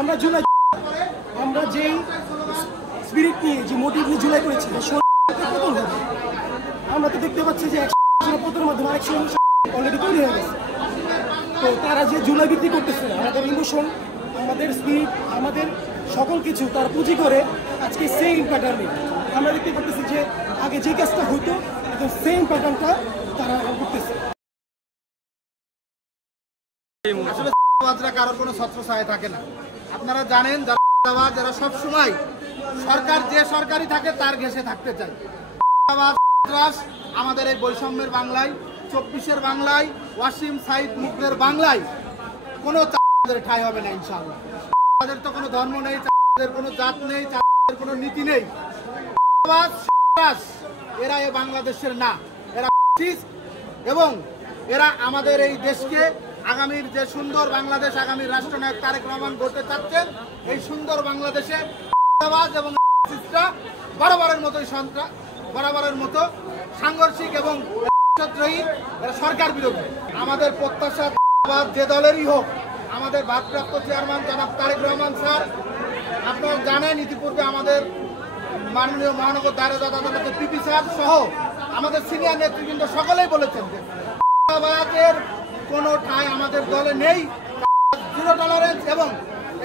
আমরা জুলাই আমরা যেই স্পিরিট নিয়ে যে মোটিভ নিয়ে জুলাই করেছি পতন হবে আমরা তো দেখতে পাচ্ছি যে 100 পতনের মাধ্যমে আরেকশো অলরেডি তৈরি হয়ে গেছে। তো তারা যে জুলাই বিক্রি করতেছে আমাদের ইমোশন আমাদের স্পিরিট আমাদের সকল কিছু তার পুঁজি করে আজকে সেম প্যাটার্নে আমরা দেখতে পাচ্ছি যে আগে যে কাজটা হতো একদম সেম প্যাটার্নটা তারা করতেছে। আসলে কারোর কোনো ছত্রছায়া থাকে না। আপনারা জানেন যারা সব সময় সরকার যে সরকারি থাকে তার ঘেঁষে থাকতে চায়। আমাদের এই বৈষম্যের বাংলায় 24-এর বাংলায় ওয়াসিম সাইদ মুগ্ধের বাংলায় কোনো ঠাঁই হবে না ইনশাআল্লাহ। তাদের তো কোনো ধর্ম নেই, তাদের কোনো জাত নেই, তাদের কোনো নীতি নেই। এরা এই বাংলাদেশের না, এরা এবং এরা আমাদের এই দেশকে আগামীর যে সুন্দর বাংলাদেশ আগামীর রাষ্ট্রনায়ক তারেক রহমান গড়তে চাচ্ছেন এই সুন্দর বাংলাদেশে এবং বরাবরের মতো সাংঘর্ষিক এবং সরকার বিরোধী। আমাদের প্রত্যাশা যে দলেরই হোক আমাদের ভারপ্রাপ্ত চেয়ারম্যান জনাব তারেক রহমান স্যার আপনারা জানেন ইতিপূর্বে আমাদের মাননীয় মহানগর দায়রা জজ আদালতের পিপি স্যার সহ আমাদের সিনিয়র নেতৃবৃন্দ সকলেই বলেছেন যে কোনো ঠাঁই আমাদের দলে নেই, জিরো টলারেন্স। এবং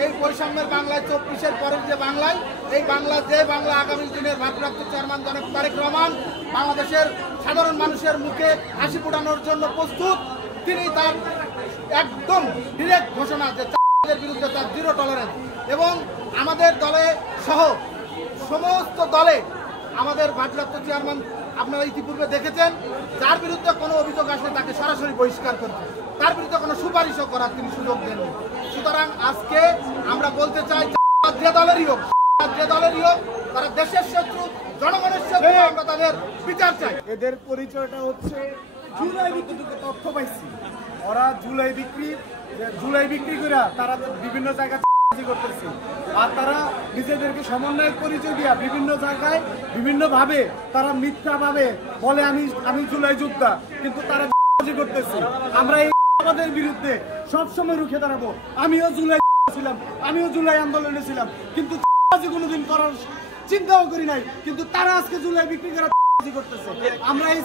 এই বৈষম্যের বাংলায় 24-এর পরের যে বাংলায় এই বাংলা আগামী দিনের ভারপ্রাপ্ত চেয়ারম্যান জনাব তারেক রহমান বাংলাদেশের সাধারণ মানুষের মুখে হাসি ফোটানোর জন্য প্রস্তুত। তিনি তার একদম ডিরেক্ট ঘোষণা যে চাঁদের বিরুদ্ধে তার জিরো টলারেন্স। এবং আমাদের দলে সহ সমস্ত দলে আমাদের ভারপ্রাপ্ত চেয়ারম্যান আপনারা ইতিপূর্বে দেখেছেন যার বিরুদ্ধে কোনো অভিযোগ আসলে তাকে সরাসরি বহিষ্কার করতে, তার বিরুদ্ধে কোনো সুপারিশও করার তিনি সুযোগ দেন। সুতরাং আজকে আমরা বলতে চাই যে দলেরই হোক তারা দেশের শত্রু জনগণের শত্রু, আমরা তাদের বিচার চাই। এদের পরিচয়টা হচ্ছে জুলাই বিক্রি তথ্য পাইছি ওরা জুলাই বিক্রি করে তারা বিভিন্ন জায়গায় করতেছে আর তারা নিজেদেরকে সমন্বয়ের পরিচয় দিয়া বিভিন্ন জায়গায় বিভিন্ন ভাবে তারা মিথ্যা ভাবে বলে আমি জুলাই যোদ্ধা, কিন্তু তারা করতেছে। আমরা এই আমাদের বিরুদ্ধে সবসময় রুখে দাঁড়াবো। আমিও জুলাই আন্দোলনে ছিলাম, কিন্তু কোনোদিন করার চিন্তাও করি নাই, কিন্তু তারা আজকে জুলাই বিক্রি করা করতেছে। আমরা এই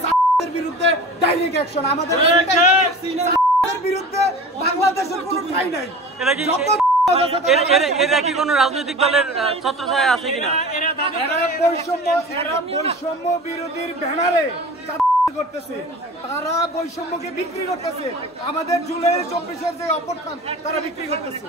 বিরুদ্ধে ডাইরেক্ট অ্যাকশন, আমাদের বিরুদ্ধে বাংলাদেশের কোনো ঠাঁই নাই। এরা কি কোনো রাজনৈতিক দলের ছত্রছায়া আছে কিনা? এরা বৈষম্য বিরোধীর ব্যানারে করতেছে, তারা বৈষম্যকে বিক্রি করতেছে। আমাদের জুলাই 24-এর যে অভ্যুত্থান তারা বিক্রি করতেছে।